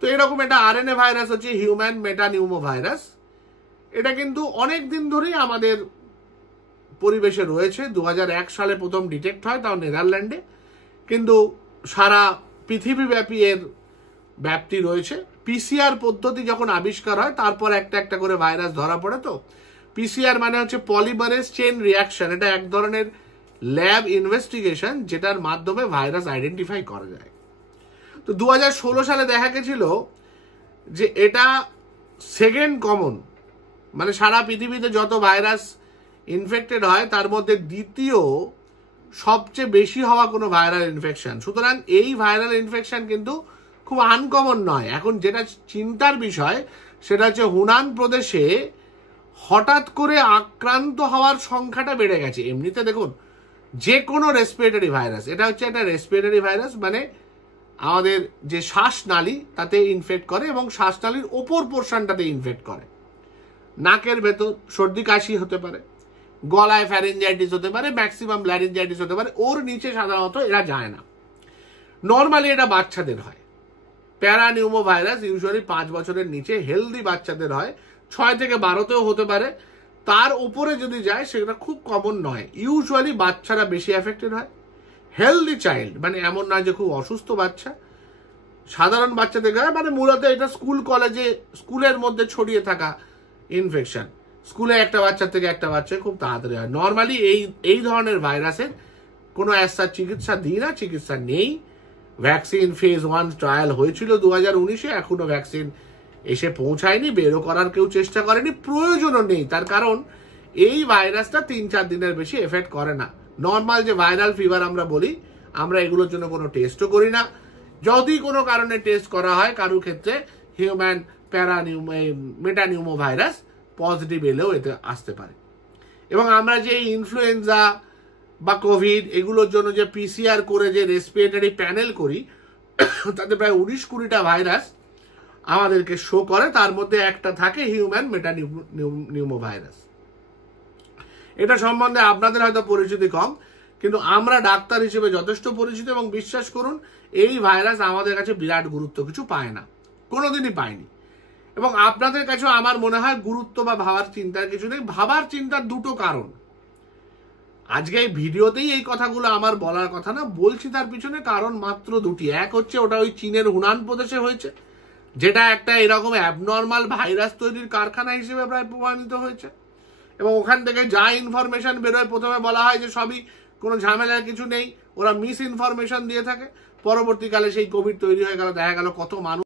তো এরকম একটা আরএনএ ভাইরাস হচ্ছে হিউম্যান মেটানিউমো ভাইরাস। এটা কিন্তু অনেক দিন ধরেই আমাদের পরিবেশে রয়েছে। 2001 সালে প্রথম ডিটেক্ট হয়, তাও নেদারল্যান্ডে, কিন্তু সারা পৃথিবীব্যাপী এর ব্যাপ্তি রয়েছে। পিসিআর পদ্ধতি যখন আবিষ্কার হয় তারপর একটা একটা করে ভাইরাস ধরা পড়ে। তো পিসিআর মানে হচ্ছে পলিমারেজ চেইন রিয়াকশন। এটা এক ধরনের ল্যাব ইনভেস্টিগেশন যেটার মাধ্যমে ভাইরাস আইডেন্টিফাই করা যায়। তো 2016 সালে দেখা গেছিল যে এটা সেকেন্ড কমন, মানে সারা পৃথিবীতে যত ভাইরাস ইনফেক্টেড হয় তার মধ্যে দ্বিতীয় সবচেয়ে বেশি হওয়া কোনো ভাইরাল ইনফেকশন। সুতরাং এই ভাইরাল ইনফেকশন কিন্তু খুব আনকমন নয়। এখন যেটা চিন্তার বিষয় সেটা হচ্ছে হুনান প্রদেশে হঠাৎ করে আক্রান্ত হওয়ার সংখ্যাটা বেড়ে গেছে। এমনিতে দেখুন, যে কোনো রেসপিরেটরি ভাইরাস, এটা হচ্ছে একটা রেসপিরেটরি ভাইরাস, মানে আমাদের যে শ্বাসনালী তাতে ইনফেক্ট করে এবং শ্বাসনালীর ওপর পোর্শনটাতে ইনফেক্ট করে। নাকের ভেতর সর্দি কাশি হতে পারে, গলায় ফ্যারিঞ্জাইটিস হতে পারে, ম্যাক্সিমাম ল্যারিঞ্জাইটিস হতে পারে, ওর নিচে সাধারণত এরা যায় না। নর্মালি এটা বাচ্চাদের হয়। প্যারানিউমো ভাইরাস ইউজুয়ালি 5 বছরের নিচে হেলদি বাচ্চাদের হয়, 6 থেকে 12তেও হতে পারে। তার উপরে যদি যায় সেটা খুব কমন নয়। ইউজুয়ালি বাচ্চারা বেশি এফেক্টেড হয়। হেলদি চাইল্ড মানে এমন নয় যে খুব অসুস্থ বাচ্চা, সাধারণ বাচ্চাদের গায়ে, মানে মূলত এটা স্কুল কলেজে স্কুলের মধ্যে ছড়িয়ে থাকা ইনফেকশন। স্কুলে একটা বাচ্চা থেকে একটা বাচ্চা খুব তাড়াতাড়ি হয়। নর্মালি এই ধরনের ভাইরাসের কোনো অ্যাসার চিকিৎসা দিই না, চিকিৎসা নেই। ভ্যাকসিন ফেজ 1 ট্রায়াল হয়েছিল 2019-এ, এখনো ভ্যাকসিন এসে পৌঁছায়নি, বেরো করার কেউ চেষ্টা করেনি, প্রয়োজনও নেই। তার কারণ এই ভাইরাসটা 3-4 দিনের বেশি এফেক্ট করে না। নর্মাল যে ভাইরাল ফিভার আমরা বলি, আমরা এগুলোর জন্য কোনো টেস্টও করি না। যদি কোনো কারণে টেস্ট করা হয় কারোর ক্ষেত্রে হিউম্যান মেটানিউমো ভাইরাস পজিটিভ এলেও এতে আসতে পারে। এবং আমরা যে ইনফ্লুয়েঞ্জা বা কোভিড এগুলোর জন্য যে পিসিআর করে যে রেসপিরেটরি প্যানেল করি, তাতে প্রায় 19-20টা ভাইরাস আমাদেরকে শো করে। তার মধ্যে একটা থাকে হিউম্যান মেটানিউমো ভাইরাস। এটা সম্বন্ধে আপনাদের হয়তো পরিচিতি কম, কিন্তু আমরা ডাক্তার হিসেবে যথেষ্ট পরিচিত। এবং বিশ্বাস করুন, এই ভাইরাস আমাদের কাছে বিরাট গুরুত্ব কিছু পায় না, কোনোদিনই পায়নি। এবং আপনাদের কাছেও আমার মনে হয় গুরুত্ব বা ভাবার চিন্তার কিছু নেই। ভাবার চিন্তার দুটো কারণ। আজকে এই ভিডিওতেই এই কথাগুলো আমার বলার কথা না, বলছি তার পিছনে কারণ মাত্র দুটি। এক হচ্ছে ওটা ওই চীনের হুনান প্রদেশে হয়েছে, যেটা একটা এরকম অ্যাবনর্মাল ভাইরাস তৈরির কারখানা হিসেবে প্রায় প্রমাণিত হয়েছে। এবং ওখান থেকে যা ইনফরমেশন বেরোয়, প্রথমে বলা হয় যে সবই কোনো ঝামেলার কিছু নেই, ওরা মিস ইনফরমেশন দিয়ে থাকে। পরবর্তীকালে সেই কোভিড তৈরি হয়ে গেল, দেখা গেল কত মানুষ